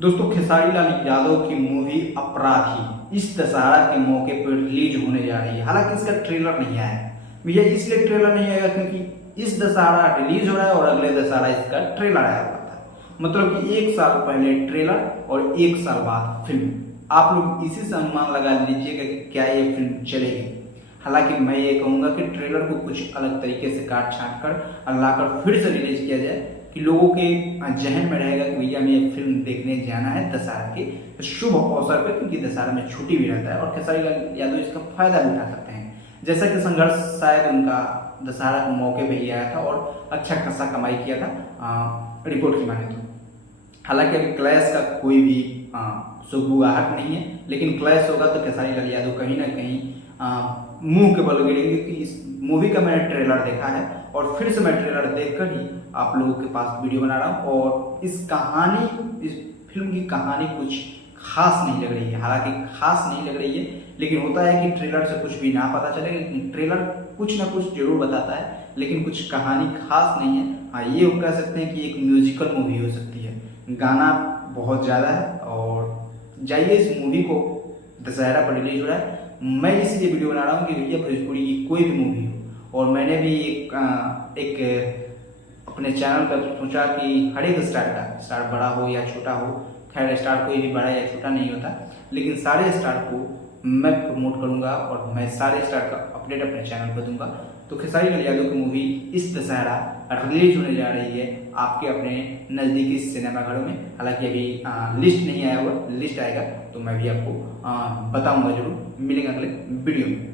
दोस्तों, खेसारी लाल यादव की मूवी अपराधी इस दशहरा के मौके पर रिलीज होने जा रही है। हालांकि इसका ट्रेलर नहीं आया है। भैया इसलिए ट्रेलर नहीं आएगा क्योंकि इस दशहरा रिलीज हो रहा है और अगले दशहरा इसका ट्रेलर आया हुआ था। मतलब कि एक साल पहले ट्रेलर और एक साल बाद फिल्म। आप लोग इसी से अनुमान लगा लीजिएगा कि क्या ये फिल्म चलेगी। हालांकि मैं ये कहूंगा कि ट्रेलर को कुछ अलग तरीके से काट छाट कर लाकर फिर से रिलीज किया जाए कि लोगों के जहन में रहेगा कि भैया हमें ये फिल्म देखने जाना है दशहरा के शुभ अवसर पर, क्योंकि दशहरा में छुट्टी भी रहता है और खेसारी लाल यादव इसका फायदा भी उठा सकते हैं। जैसा कि संघर्ष शायद उनका दशहरा के मौके पर ही आया था और अच्छा खासा कमाई किया था रिपोर्ट की माने तो। हालांकि अभी क्लैश का कोई भी सुगबुगाहट नहीं है, लेकिन क्लैश होगा तो खेसारी लाल यादव कहीं ना कहीं मुंह के बल गिरेंगे कि इस मूवी का मैंने ट्रेलर देखा है और फिर से मैं ट्रेलर देखकर ही आप लोगों के पास वीडियो बना रहा हूँ। और इस फिल्म की कहानी कुछ खास नहीं लग रही है। हालांकि खास नहीं लग रही है, लेकिन होता है कि ट्रेलर से कुछ भी ना पता चले, लेकिन ट्रेलर कुछ ना कुछ जरूर बताता है, लेकिन कुछ कहानी खास नहीं है। हाँ, ये कह सकते हैं कि एक म्यूजिकल मूवी हो सकती है। गाना बहुत ज़्यादा है और जाइए इस मूवी को दशहरा पर रिलीज हो रहा है। मैं इसलिए वीडियो बना रहा हूँ कि भैया भोजपुरी की कोई भी मूवी हो, और मैंने भी एक अपने चैनल पर सोचा कि हर एक स्टार बड़ा हो या छोटा हो, खैर स्टार कोई भी बड़ा या छोटा नहीं होता, लेकिन सारे स्टार को मैं प्रमोट करूंगा और मैं सारे स्टार का अपडेट अपने चैनल पर दूंगा। तो खेसारी लाल यादव की मूवी इस दशहरा रिलीज होने जा रही है आपके अपने नज़दीकी सिनेमाघरों में। हालांकि अभी लिस्ट नहीं आया हुआ, लिस्ट आएगा तो मैं भी आपको बताऊंगा जरूर। मिलेंगे अगले वीडियो में।